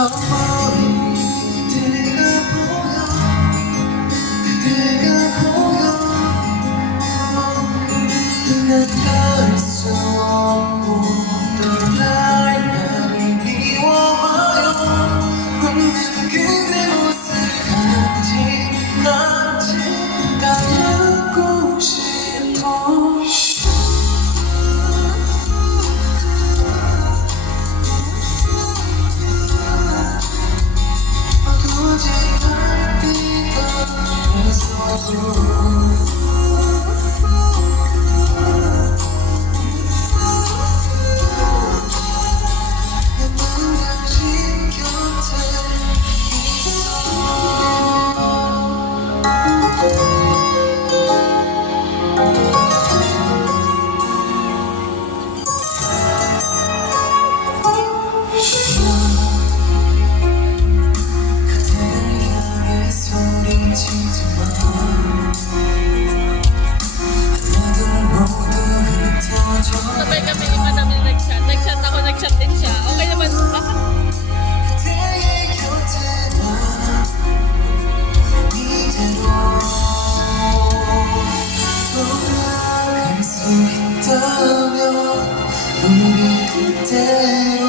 잊혀버린 그대가 보여 난 닿을 수 없고 떠날 날이 미워와요 웃는 그대 모습 같이 닮고 싶어 어두워진 달빛 앞에서도 Sabay kami ni Madam yung nag-chat. Nag-chat ako, nag-chat din siya. Okay naman. Bakit? 우리 그대로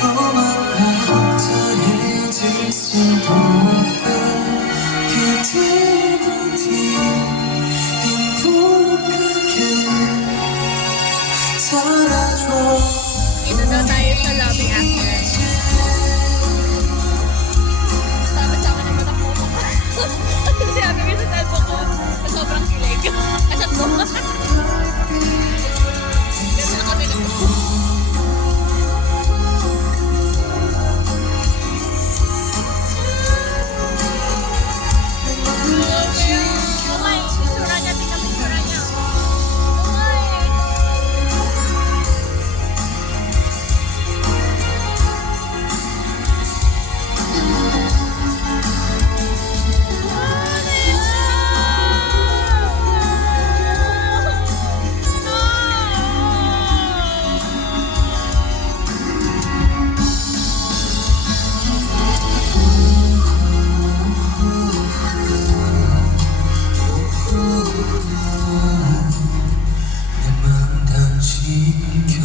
도망가자 헤어질 수도 없게 그대 부디 행복하게 살아줘 Dito daw tayo sa lobby after. Sabi sa akin naman ako. Kasi sabi ko sa cellphone ko, sobrang kilig. Asat ko. Kasi ako din ako. Okay, isura niya. Tingnan mo isura niya. Okay. 내 맘 당신